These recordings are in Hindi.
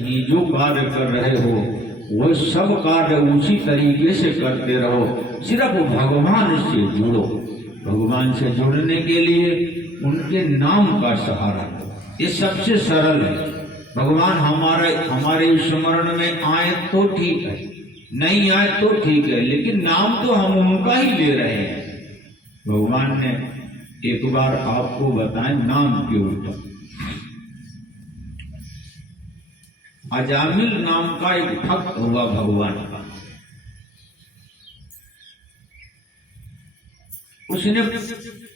ही जो कार्य कर रहे हो वो सब कार्य उसी तरीके से करते रहो। सिर्फ भगवान से जुड़ो। भगवान से जुड़ने के लिए उनके नाम का सहारा लो, ये सबसे सरल है। भगवान हमारे स्मरण में आए तो ठीक है, नहीं आए तो ठीक है, लेकिन नाम तो हम उनका ही ले रहे हैं। भगवान ने एक बार आपको बताएं नाम के ऊपर। अजामिल नाम का एक भक्त हुआ भगवान का। उसने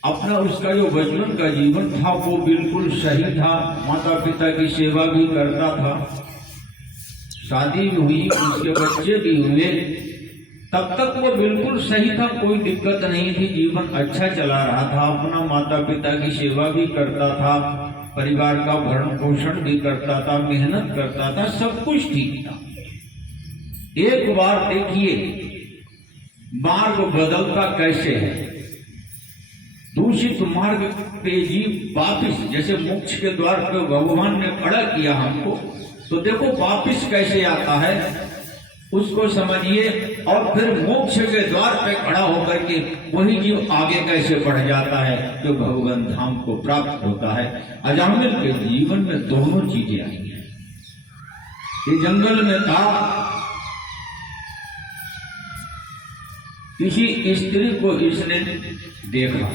अपना उसका जो बचपन का जीवन था वो बिल्कुल सही था। माता पिता की सेवा भी करता था, शादी भी हुई, उसके बच्चे भी हुए, तब तक वो बिल्कुल सही था, कोई दिक्कत नहीं थी, जीवन अच्छा चला रहा था। अपना माता पिता की सेवा भी करता था, परिवार का भरण पोषण भी करता था, मेहनत करता था, सब कुछ ठीक था। एक बार देखिए मार्ग बदलता कैसे है। दूषित मार्ग पे जीव वापिस, जैसे मोक्ष के द्वार पे भगवान ने खड़ा किया हमको, तो देखो वापिस कैसे आता है उसको समझिए। और फिर मोक्ष के द्वार पे खड़ा होकर के वही जीव आगे कैसे बढ़ जाता है, जो भगवान धाम को प्राप्त होता है। अजामिल के जीवन में दोनों चीजें आई हैं। ये जंगल में था, किसी स्त्री को इसने देखा,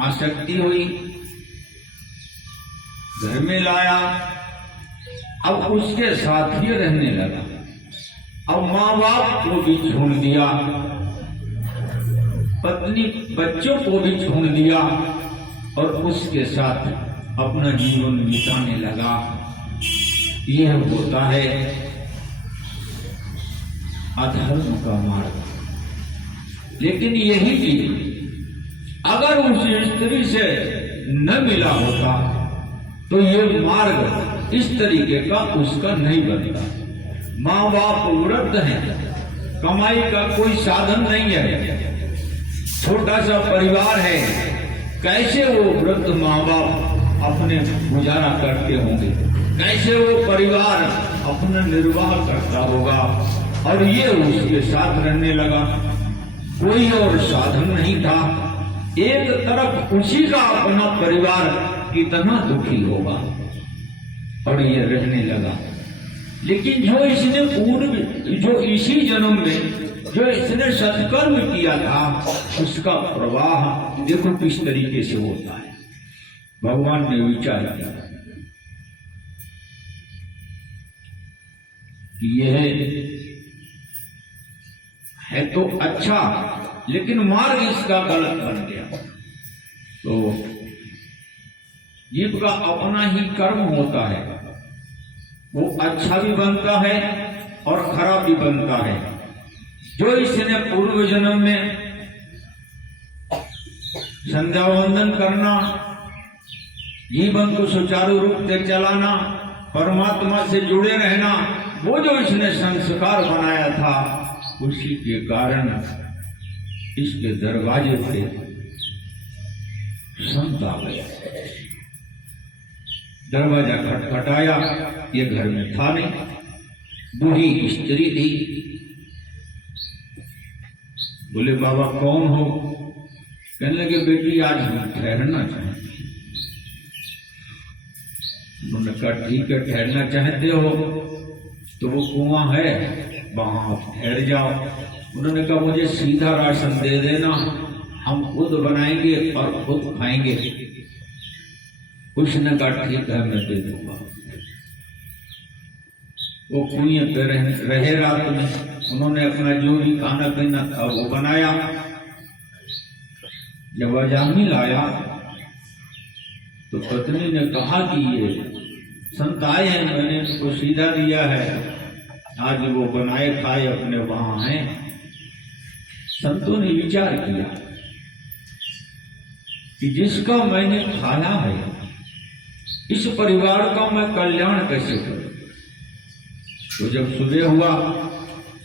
आसक्ति हुई, घर में लाया, अब उसके साथ ही रहने लगा। अब माँ बाप को भी छोड़ दिया, पत्नी बच्चों को भी छोड़ दिया और उसके साथ अपना जीवन बिताने लगा। यह होता है अधर्म का मार्ग। लेकिन यही चीज अगर उस स्त्री से न मिला होता तो ये मार्ग इस तरीके का उसका नहीं बनता। माँ बाप वृद्ध हैं, कमाई का कोई साधन नहीं है, छोटा सा परिवार है, कैसे वो वृद्ध माँ बाप अपने गुजारा करते होंगे, कैसे वो परिवार अपना निर्वाह करता होगा। और ये उसके साथ रहने लगा, कोई और साधन नहीं था। एक तरफ उसी का अपना परिवार कितना दुखी होगा, और ये रहने लगा। लेकिन जो इसने जो इसी जन्म में जो इसने सत्कर्म किया था उसका प्रवाह देखो किस तरीके से होता है। भगवान ने विचार किया कि यह है तो अच्छा, लेकिन मार्ग इसका गलत बन गया। तो जीव का अपना ही कर्म होता है, वो अच्छा भी बनता है और खराब भी बनता है। जो इसने पूर्व जन्म में संध्या वंदन करना, जीवन को सुचारू रूप से चलाना, परमात्मा से जुड़े रहना, वो जो इसने संस्कार बनाया था उसी के कारण इसके दरवाजे पे संत आ गया। दरवाजा खटखटाया, ये घर में था नहीं, बूढ़ी स्त्री थी। बोले बाबा कौन हो? कहने लगे बेटी आज हम ठहरना चाहते। उन्होंने कहा ठीक है, ठहरना चाहते हो तो वो कुआं है वहां आप ठहर जाओ। उन्होंने कहा मुझे सीधा राशन दे देना, हम खुद बनाएंगे और खुद खाएंगे। उसने कहा ठीक है मैं दे दूंगा। वो कुएं पे रहे रात में, उन्होंने अपना जो भी खाना पीना था वो बनाया। जब अजामिल आया तो पत्नी ने कहा कि ये संत आए हैं, मैंने इनको सीधा दिया है, आज वो बनाए खाए अपने वहां हैं। संतों ने विचार किया कि जिसका मैंने खाया है इस परिवार का मैं कल्याण कैसे करूं। तो जब सुबह हुआ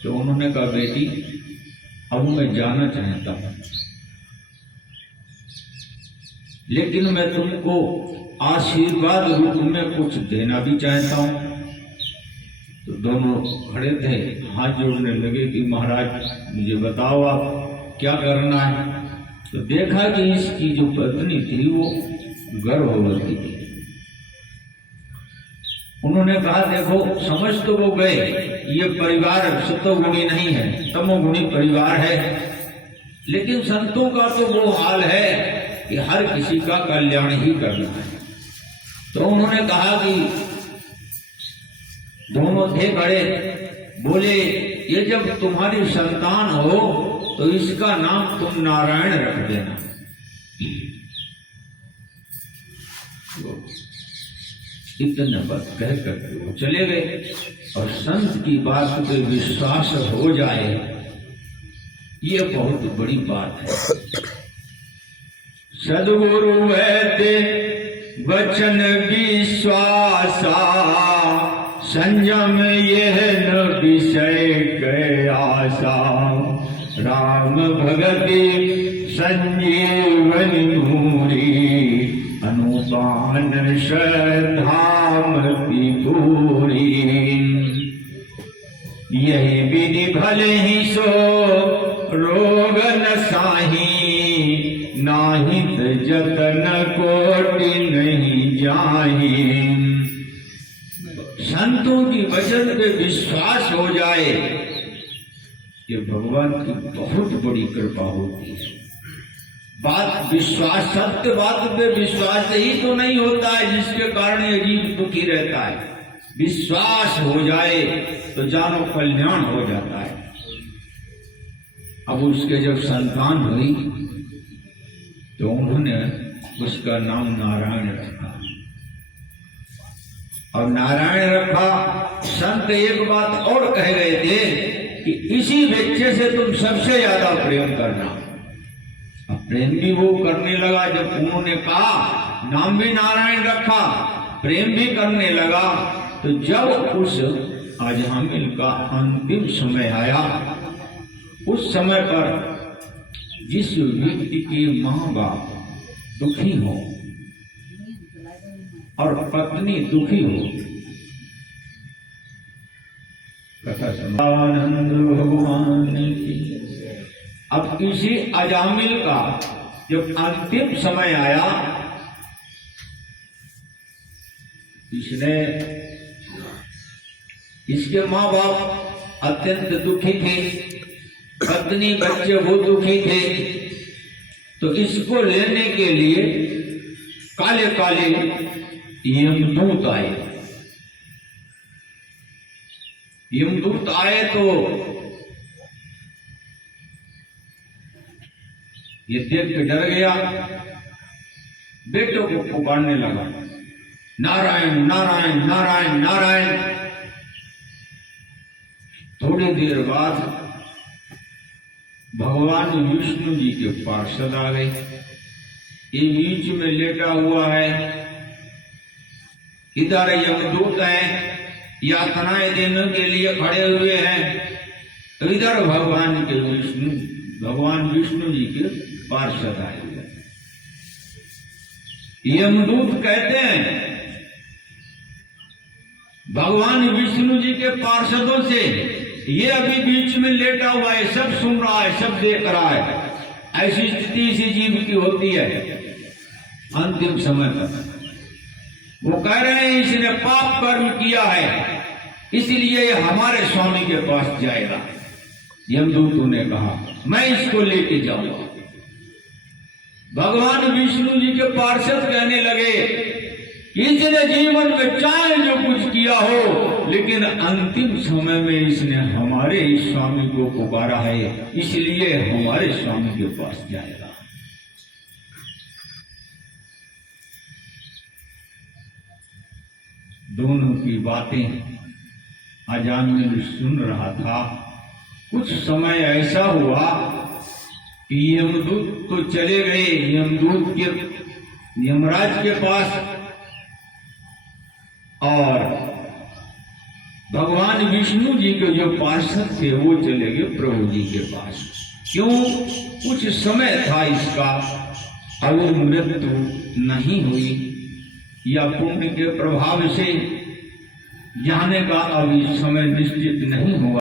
तो उन्होंने कहा बेटी अब मैं जाना चाहता हूं, लेकिन मैं तुमको आशीर्वाद रूप में कुछ देना भी चाहता हूं। तो दोनों खड़े थे, हाथ जोड़ने लगे कि महाराज मुझे बताओ आप क्या करना है। तो देखा कि इसकी जो पत्नी थी वो गर्भवती थी। उन्होंने कहा देखो समझ तो वो गए, ये परिवार सतोगुणी नहीं है, तमोगुणी परिवार है, लेकिन संतों का तो वो हाल है कि हर किसी का कल्याण ही करना है। तो उन्होंने कहा कि दोनों थे खड़े, बोले ये जब तुम्हारी संतान हो तो इसका नाम तुम नारायण रख देना। इतने बात कह करके वो चले गए। और संत की बात पे विश्वास हो जाए ये बहुत बड़ी बात है। सद्गुरु वैते वचन विश्वासा, संयम यह न विषय के आशा, राम भगति संजीवनी मूरी, अनुपान श्रद्धामति पूरी। यही विधि भले ही सो रोग न साही, नाहित जतन कोटि नहीं जाही। संतों की वचन पे विश्वास हो जाए ये भगवान की बहुत बड़ी कृपा होती है। बात विश्वास, सत्य बात पे विश्वास ही तो नहीं होता है जिसके कारण ये जीव दुखी रहता है। विश्वास हो जाए तो जानो कल्याण हो जाता है। अब उसके जब संतान हुई तो उन्होंने उसका नाम नारायण रखा। और नारायण रखा। संत एक बात और कह रहे थे कि इसी बच्चे से तुम सबसे ज्यादा प्रेम करना। अब प्रेम भी वो करने लगा। जब उन्होंने कहा, नाम भी नारायण रखा, प्रेम भी करने लगा। तो जब उस अजामिल का अंतिम समय आया, उस समय पर जिस व्यक्ति के माँ बाप दुखी हो और पत्नी दुखी हो, कथा आनंद भगवान की। अब किसी अजामिल का जब अंतिम समय आया, इसके माँ बाप अत्यंत दुखी थे, पत्नी बच्चे वो दुखी थे। तो इसको लेने के लिए काले काले यमदूत आए। यमदूत आए तो ये देख के डर गया, बेटों को पुकारने लगा, नारायण नारायण नारायण नारायण। थोड़ी देर बाद भगवान विष्णु जी के पार्षद आ गए। ये बीच में लेटा हुआ है, इधर यमदूत है, यातनाएं देने के लिए खड़े हुए हैं। तो इधर भगवान विष्णु जी के पार्षद आए हुए। यमदूत कहते हैं भगवान विष्णु जी के पार्षदों से, ये अभी बीच में लेटा हुआ है, सब सुन रहा है, सब देख रहा है। ऐसी स्थिति इसी जीव की होती है अंतिम समय पर। वो कह रहे हैं इसने पाप कर्म किया है, इसलिए हमारे स्वामी के पास जाएगा। यमदूतों ने कहा मैं इसको लेके जाऊंगा। भगवान विष्णु जी के पार्षद कहने लगे, इसने जीवन में चाहे जो कुछ किया हो, लेकिन अंतिम समय में इसने हमारे स्वामी को पुकारा है, इसलिए हमारे स्वामी के पास जाएगा। दोनों की बातें अजामिल सुन रहा था। कुछ समय ऐसा हुआ कि यमदूत तो चले गए यमदूत के यमराज के पास, और भगवान विष्णु जी के जो पार्षद थे वो चले गए प्रभु जी के पास। क्यों? कुछ समय था इसका, अगर मृत्यु नहीं हुई या पुण्य के प्रभाव से जाने का अब इस समय निश्चित नहीं होगा।